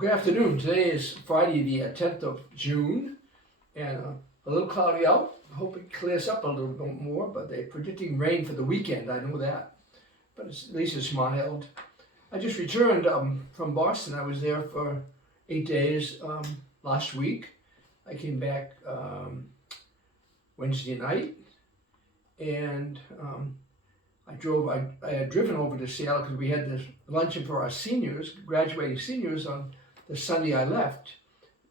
Good afternoon. Today is Friday, the 10th of June, and a little cloudy out. I hope it clears up a little bit more, but they're predicting rain for the weekend. I know that, but at least it's mild. I just returned from Boston. I was there for 8 days last week. I came back Wednesday night, and I had driven over to Seattle because we had this luncheon for our seniors, graduating seniors, on the Sunday I left,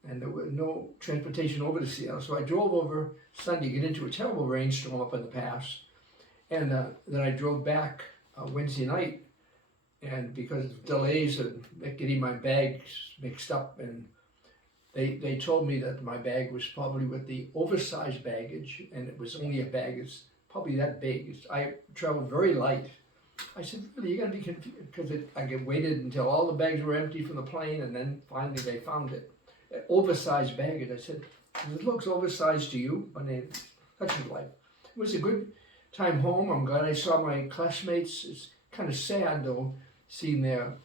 and there was no transportation over to Seattle. So I drove over Sunday, get into a terrible rainstorm up in the pass, and then I drove back Wednesday night, and because of delays and getting my bags mixed up, and they told me that my bag was probably with the oversized baggage, and it was only a bag that's probably that big. I traveled very light. I said, really, you're going to be confused, because I waited until all the bags were empty from the plane, and then finally they found it. An oversized baggage. I said, it looks oversized to you, but that's your life. It was a good time home. I'm glad I saw my classmates. It's kind of sad, though, seeing their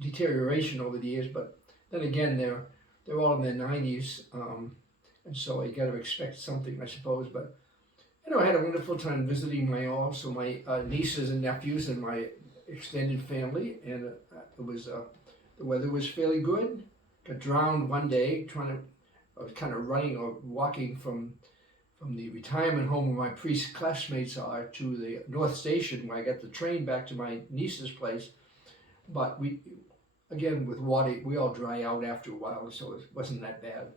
deterioration over the years, but then again, they're all in their 90s, and so you got to expect something, I suppose. But I had a wonderful time visiting my nieces and nephews and my extended family, and the weather was fairly good. Got drowned one day I was kind of running or walking from the retirement home where my priest classmates are to the North Station, where I got the train back to my niece's place. But again, with water, we all dry out after a while, so it wasn't that bad.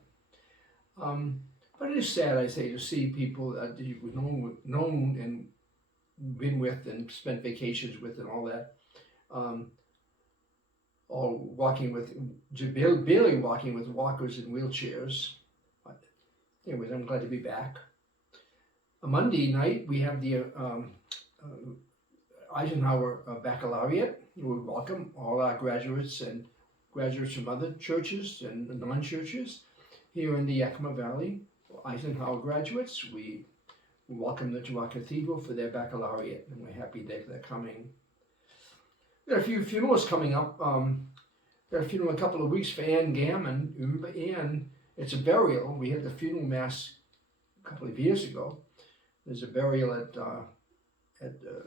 But it is sad, I say, to see people that you've known and been with and spent vacations with and all that, all walking with, barely walking with walkers and wheelchairs. But anyways, I'm glad to be back. On Monday night, we have the Eisenhower Baccalaureate. We welcome all our graduates and graduates from other churches and non-churches here in the Yakima Valley. Eisenhower graduates, we welcome them to our cathedral for their baccalaureate, and we're happy they're coming. There are a few funerals coming up. There are a funeral in a couple of weeks for Ann Gammon. Remember Ann? It's a burial. We had the funeral mass a couple of years ago. There's a burial at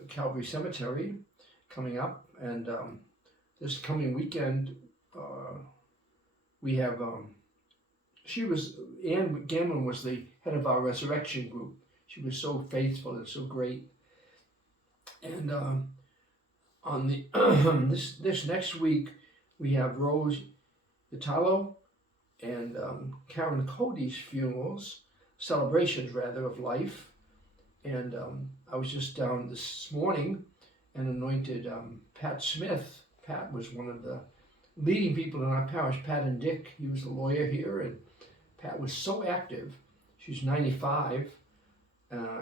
Calvary Cemetery coming up, and this coming weekend we have. Ann Gammon was the head of our resurrection group. She was so faithful and so great. And on the this next week, we have Rose Italo and Karen Cody's funerals, celebrations rather, of life. And I was just down this morning and anointed Pat Smith. Pat was one of the leading people in our parish, Pat and Dick. He was a lawyer here, and Pat was so active. She's 95.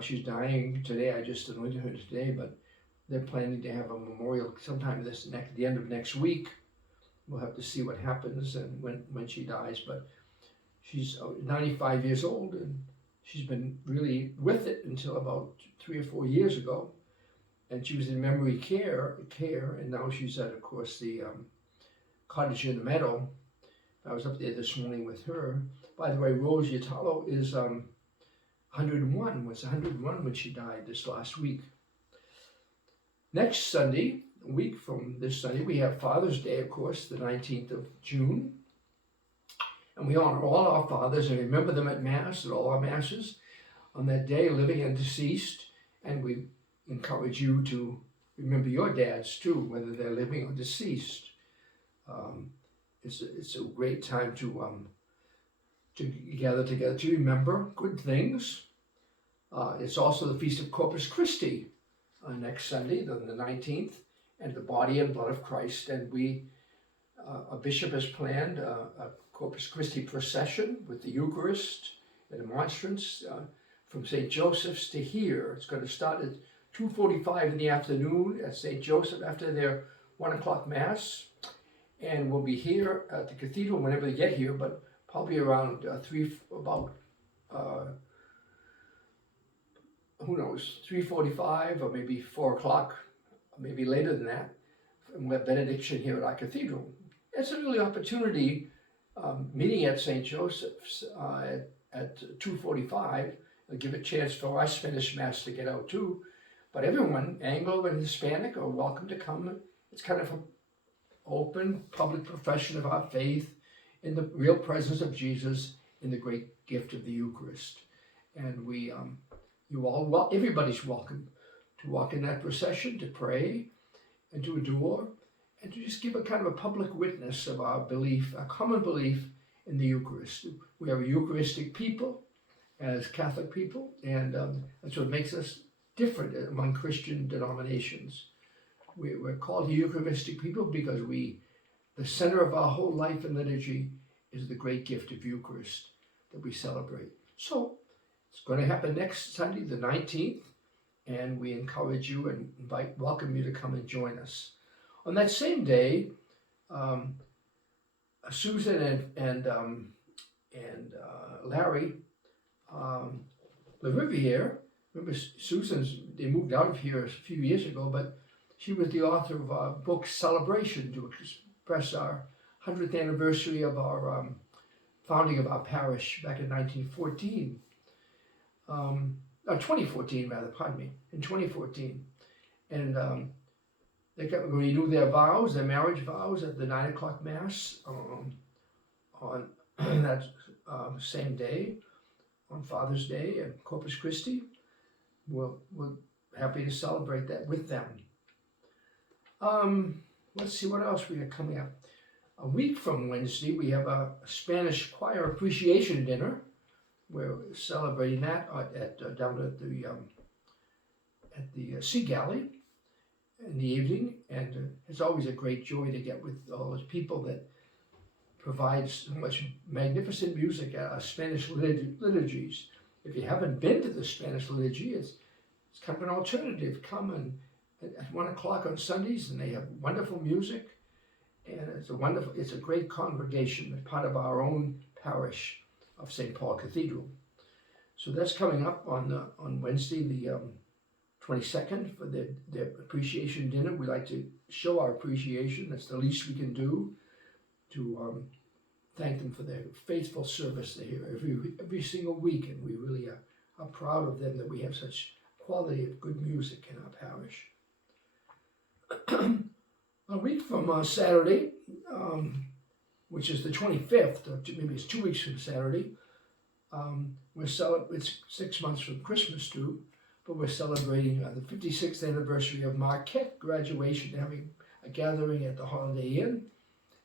She's dying today. I just anointed her today, but they're planning to have a memorial sometime the end of next week. We'll have to see what happens and when she dies. But she's 95 years old, and she's been really with it until about 3 or 4 years ago. And she was in memory care, and now she's at, of course, the cottage in the meadow. I was up there this morning with her. By the way, Rose Italo is 101, was 101 when she died this last week. Next Sunday, a week from this Sunday, we have Father's Day, of course, the 19th of June. And we honor all our fathers and remember them at Mass, at all our Masses, on that day, living and deceased. And we encourage you to remember your dads too, whether they're living or deceased. It's a great time to gather together to remember good things. It's also the Feast of Corpus Christi next Sunday, the 19th, and the body and blood of Christ. And a bishop has planned a Corpus Christi procession with the Eucharist and the monstrance from St. Joseph's to here. It's going to start at 2:45 in the afternoon at St. Joseph after their 1 o'clock Mass. And we'll be here at the cathedral whenever they get here, but probably around 3:45 or maybe 4 o'clock, maybe later than that. And we'll have Benediction here at our cathedral. It's a really opportunity, meeting at St. Joseph's at 2:45. It'll give a chance for our Spanish Mass to get out too. But everyone, Anglo and Hispanic, are welcome to come. It's kind of an open public profession of our faith in the real presence of Jesus in the great gift of the Eucharist. And everybody's welcome to walk in that procession, to pray and to adore, and to just give a kind of a public witness of our belief, a common belief in the Eucharist. We are a Eucharistic people as Catholic people, and that's what makes us different among Christian denominations. We're called Eucharistic people because the center of our whole life and liturgy is the great gift of Eucharist that we celebrate. So it's going to happen next Sunday, the 19th, and we encourage you and welcome you to come and join us. On that same day, Susan and Larry live over here. Remember, they moved out of here a few years ago, but she was the author of our book Celebration to express our 100th anniversary of our founding of our parish back in 1914. 2014 rather, pardon me, in 2014. And they got to renew their vows, their marriage vows at the 9 o'clock Mass on that same day, on Father's Day and Corpus Christi. We're happy to celebrate that with them. Let's see what else we got coming up. A week from Wednesday, we have a Spanish choir appreciation dinner. We're celebrating that down at the Sea Galley in the evening, and it's always a great joy to get with all those people that provide so much magnificent music at our Spanish liturgies. If you haven't been to the Spanish liturgy, it's kind of an alternative. Come at 1 o'clock on Sundays, and they have wonderful music, and it's a great congregation, part of our own parish of St. Paul Cathedral. So that's coming up on Wednesday, the 22nd, for their appreciation dinner. We like to show our appreciation. That's the least we can do to thank them for their faithful service. They're here every single week, and we really are proud of them that we have such quality of good music in our parish. A week from Saturday, which is the 25th, or maybe it's 2 weeks from Saturday, it's 6 months from Christmas too, but we're celebrating the 56th anniversary of Marquette graduation, having a gathering at the Holiday Inn,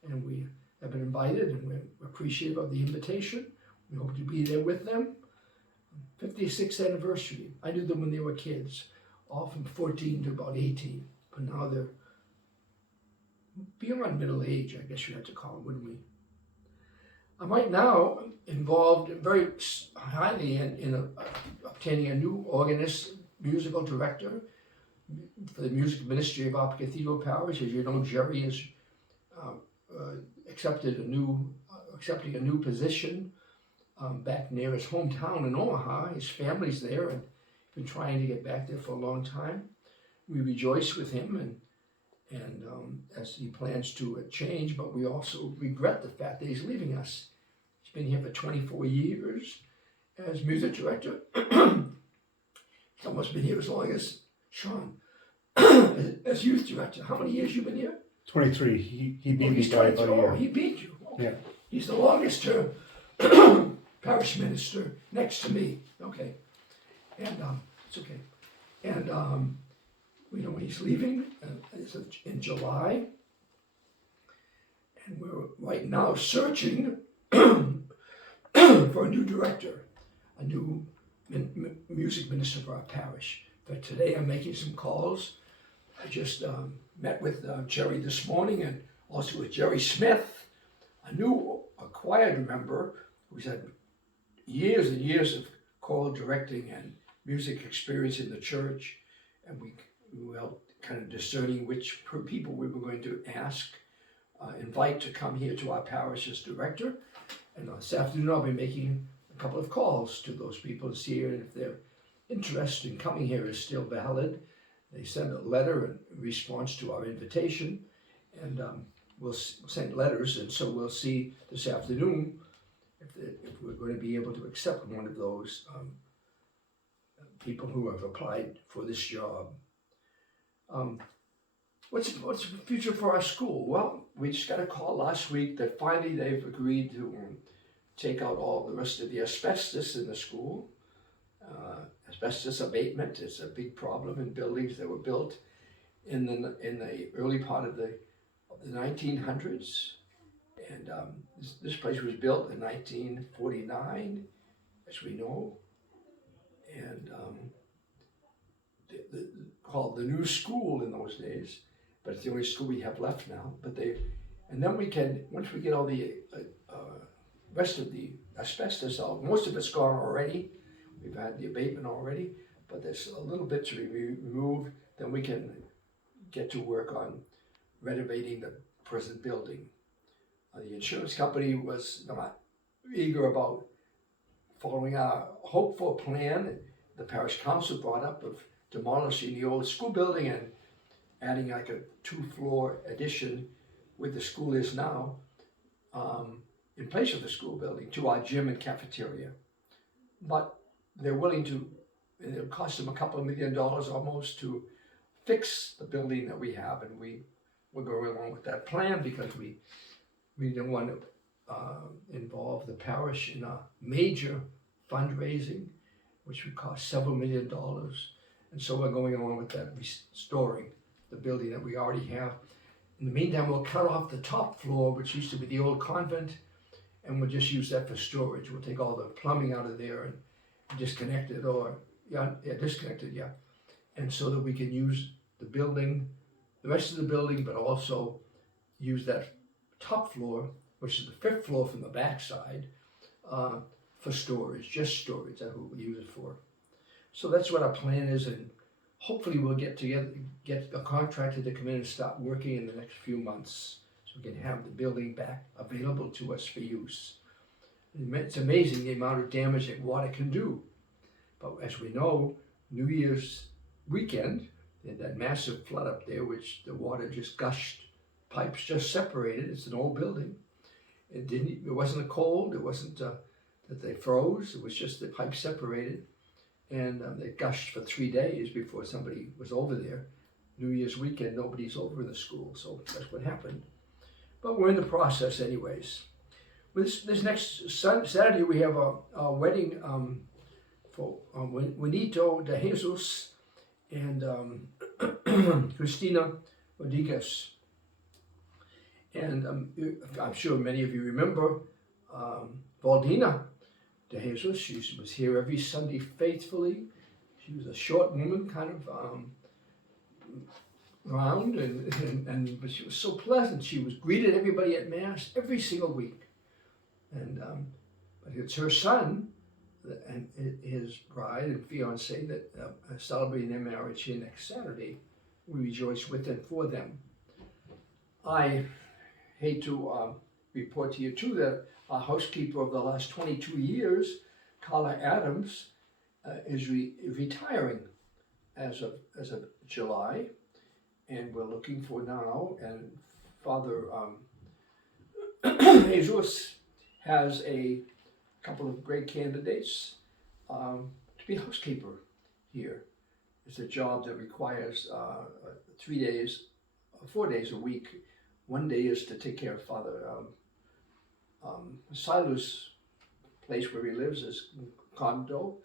and we have been invited, and we're appreciative of the invitation. We hope to be there with them. 56th anniversary. I knew them when they were kids, all from 14 to about 18, but now they're beyond middle age, I guess you have to call them, wouldn't we? I'm right now involved very highly in obtaining a new organist, musical director for the music ministry of our cathedral parish. As you know, Jerry has accepting a new position back near his hometown in Omaha. His family's there and been trying to get back there for a long time. We rejoice with him and as he plans to change, but we also regret the fact that he's leaving us. He's been here for 24 years as music director. He's almost been here as long as Sean, as youth director. How many years you been here? 23. He beat me by about a year. He beat you. Okay. Yeah. He's the longest term parish minister next to me. Okay. And it's okay. And we know he's leaving in July. And we're right now searching for a new director, a new music minister for our parish. But today I'm making some calls. I just met with Jerry this morning, and also with Jerry Smith, a new acquired member who's had years and years of choral directing and music experience in the church. And we were kind of discerning which people we were going to invite to come here to our parish as director. And this afternoon I'll be making a couple of calls to those people to see if their interest in coming here is still valid. They send a letter in response to our invitation, and we'll send letters, and so we'll see this afternoon if we're going to be able to accept one of those people who have applied for this job. What's the future for our school? Well, we just got a call last week that finally they've agreed to take out all the rest of the asbestos in the school. Asbestos abatement is a big problem in buildings that were built in the early part of the 1900s. And this place was built in 1949, as we know. And called the new school in those days, but it's the only school we have left now. And then we can, once we get all the rest of the asbestos out, most of it's gone already. We've had the abatement already, but there's a little bit to be removed. Then we can get to work on renovating the present building. The insurance company was not eager about following our hopeful plan the parish council brought up of demolishing the old school building and adding like a 2-floor addition where the school is now, in place of the school building, to our gym and cafeteria. But they're willing to, and it'll cost them a couple of $1 million almost to fix the building that we have, and we're going along with that plan because we don't want to involve the parish in a major fundraising, which would cost several $1 million. And so we're going along with that, restoring the building that we already have. In the meantime, we'll cut off the top floor, which used to be the old convent, and we'll just use that for storage. We'll take all the plumbing out of there and disconnect it, and so that we can use the building, the rest of the building, but also use that top floor, which is the 5th floor from the back side, for storage, just storage. That's what we use it for. So that's what our plan is, and hopefully we'll get a contractor to come in and start working in the next few months, so we can have the building back available to us for use. It's amazing the amount of damage that water can do. But as we know, New Year's weekend, they had that massive flood up there, which the water just gushed, pipes just separated. It's an old building. It wasn't a cold, it wasn't that they froze, it was just the pipes separated. And they gushed for 3 days before somebody was over there. New Year's weekend, nobody's over in the school, so that's what happened. But we're in the process anyways. This next Saturday, we have a wedding for Juanito de Jesus and Cristina Rodriguez. And I'm sure many of you remember Valdina de Jesus. She was here every Sunday faithfully. She was a short woman, kind of round, but she was so pleasant. She was greeted everybody at Mass every single week. And but it's her son and his bride and fiance that are celebrating their marriage here next Saturday. We rejoice with and for them. I hate to report to you too that our housekeeper of the last 22 years, Carla Adams, is retiring as of July, and we're looking for now. And Father Jesus has a couple of great candidates to be housekeeper here. It's a job that requires 4 days a week. One day is to take care of Father Silas' place where he lives, is condo.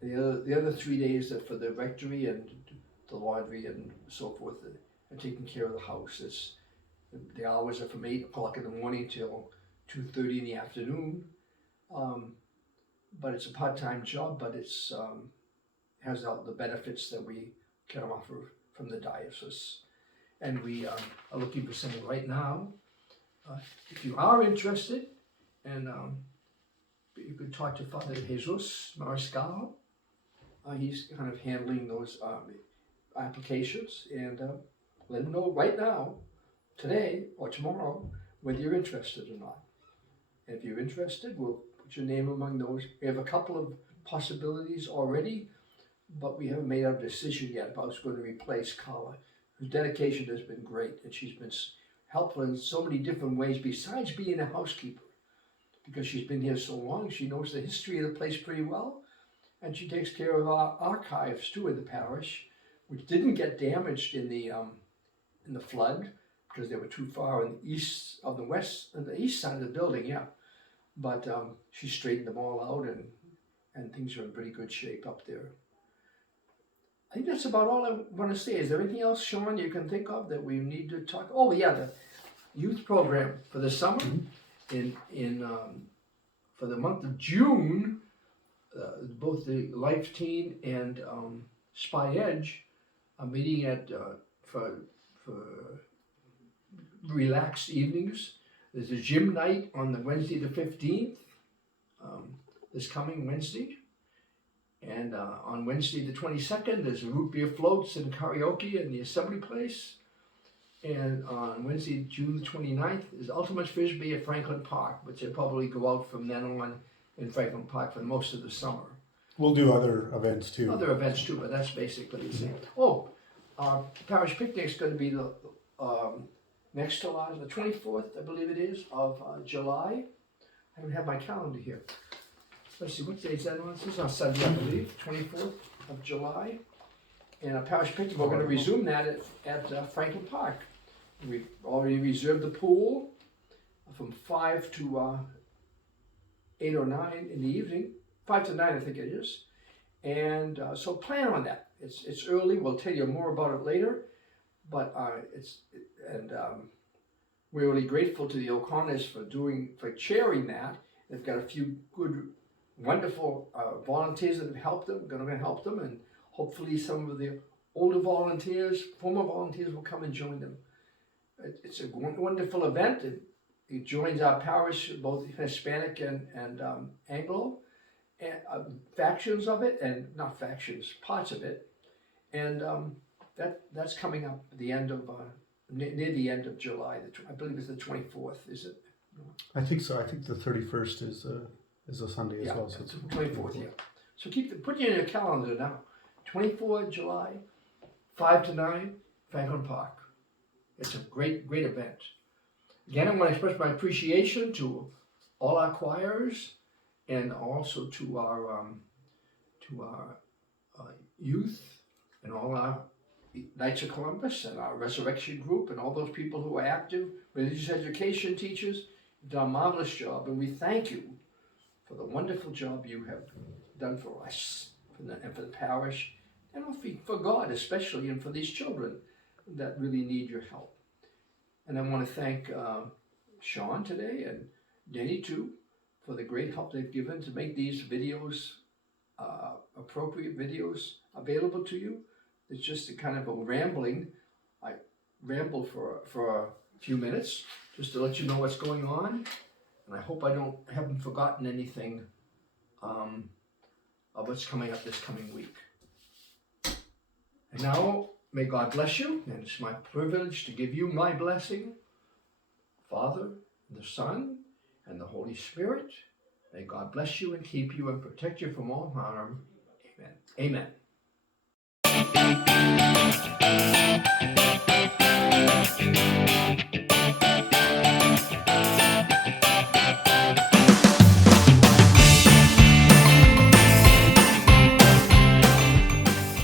The other 3 days are for the rectory and the laundry and so forth, and taking care of the house. The hours are from 8 o'clock in the morning till 2:30 in the afternoon. But it's a part-time job, but it's has all the benefits that we can offer from the diocese. And we are looking for someone right now. If you are interested, and you could talk to Father Jesus Mariscal. He's kind of handling those applications, and let him know right now, today or tomorrow, whether you're interested or not. And if you're interested, we'll put your name among those. We have a couple of possibilities already, but we haven't made our decision yet about who's going to replace Carla, whose dedication has been great, and she's been help her in so many different ways besides being a housekeeper. Because she's been here so long, she knows the history of the place pretty well. And she takes care of our archives too in the parish, which didn't get damaged in the flood because they were too far on the east side of the building, yeah. But she straightened them all out, and things are in pretty good shape up there. I think that's about all I want to say. Is there anything else, Sean, you can think of that we need to talk? Oh yeah, the youth program for the summer for the month of June. Both the LIFETEEN and Spy Edge are meeting for relaxed evenings. There's a gym night on the Wednesday the 15th, this coming Wednesday. And on Wednesday the 22nd, there's root beer floats and karaoke in the Assembly Place. And on Wednesday, June the 29th, is Ultimate Frisbee at Franklin Park, which will probably go out from then on in Franklin Park for most of the summer. We'll do other events too. Other events too, but that's basically the same. Oh, our parish picnic's going to be the next to last, the 24th, I believe it is, of July. I don't have my calendar here. Let's see, what day is that on? This is on Sunday, I believe, 24th of July. And our parish picnic, we're going to resume that at Franklin Park. We've already reserved the pool from 5 to 8 or 9 in the evening, 5 to 9 I think it is. And so plan on that. It's early, we'll tell you more about it later. But we're really grateful to the O'Connors for chairing that. They've got a few good, wonderful volunteers that have helped them, going to help them, and hopefully some of the older volunteers, former volunteers will come and join them. It's a wonderful event. It joins our parish, both Hispanic and Anglo, and factions of it, and not factions, parts of it. And that's coming up at the end of, near the end of July. I believe it's the 24th, is it? I think so. I think the 31st is a Sunday as well. So it's 24th, yeah. So put it in your calendar now. 24th July, 5 to 9, Franklin Park. It's a great, great event. Again, I want to express my appreciation to all our choirs and also to our youth and all our Knights of Columbus and our Resurrection group and all those people who are active, religious education teachers. You've done a marvelous job, and we thank you for the wonderful job you have done for us and for the parish, and for God especially, and for these children that really need your help. And I want to thank Sean today and Denny too for the great help they've given to make these videos, appropriate videos, available to you. It's just a kind of a rambling. I ramble for a few minutes just to let you know what's going on, and I hope I haven't forgotten anything of what's coming up this coming week. And now, may God bless you, and it's my privilege to give you my blessing. Father, the Son, and the Holy Spirit, may God bless you and keep you and protect you from all harm. Amen. Amen.